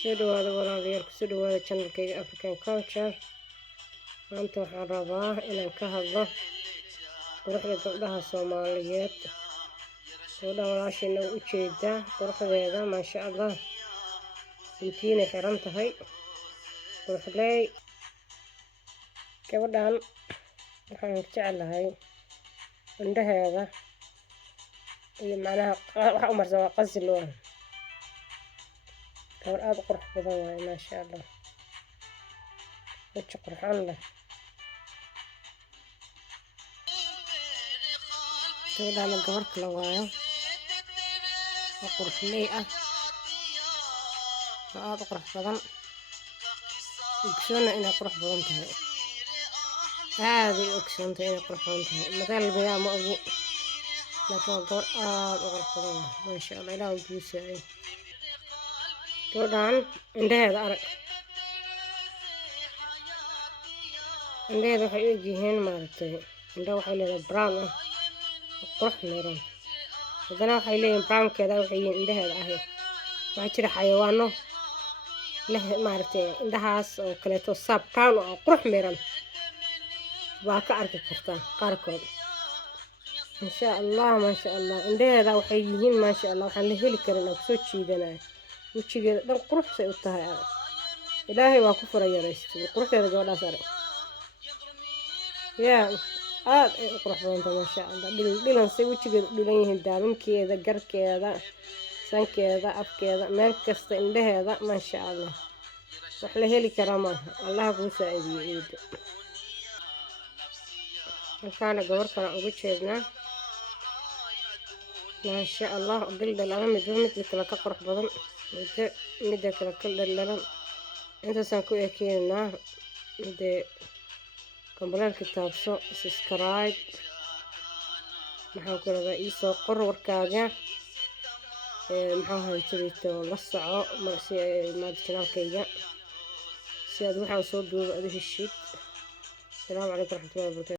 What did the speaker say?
Sidoo walaalayaal ku soo dhawaada channelkayga African Culture. Maanta waxaan rabaa inaan ka hadlo quruxda gabdhaha Soomaaliyeed. Gabadha walaashayna u jeeda quruxdeeda maasha Allah. intiina xiran tahay quruxley. Gabadhan waxaan jeclahay indhaheeda iyo macnaha waxa u marsan waa qasil waa gabar aad u qurux badan waay maasha Allah. waji qurxan leh gabadhan gabar kale waayo oo quruxley ah oo aad u qurux badan ogsoono inay qurux badan tahay aad ay ogsoontahay inay qurux badan tahay madal biyaa ma ogi laakiin waa gabar aad u qurux badan maasha Allah. ilaahu guusay gabadhan indhaheeda arag indhaheeda waxay u egyihiin maaragtay indhaha waxay leedahay brown ah qurux meeran haddana waxay leeyihiin brownkeeda waxay yihiin indhaheeda ah waxaa jira xayawaano leh maaragtay indhahaas oo kaleeto sab brown oo qurux meeran waa ka arki kartaa qaarkood insha Allah maasha Allah. indhaheeda waxay yihiin maasha Allah waxaan la heli karin oo soo jiidanaya wajigeeda dhan quruxsay u tahay ilaahay waa ku farayareystay quruxdeeda gabadhaas arag yaa aad ay u qurux badan tahay maasha Allah. dhilansay wajigeeda u dhilan yihiin daabinkeeda garkeeda sankeeda afkeeda meel kasta indhaheeda maasha Allah wax la heli karaa maaha. Allah kuu saacidiyo ciido halkaana gabar kale uga jeednaa maasha Allah. daldalana midda kale ka qurux badan midda kale ka daldalan intaasaan ku ekeynaa. midee kambalaalka taabso subscribe maxaan ku rabaa ii soo qor warkaaga maxaa haysto la soco marsi channelkayga si aad waxaan soo duubo aad u heshid. Assalaamu calaykum waraxmatullaahi wabarakaatuh.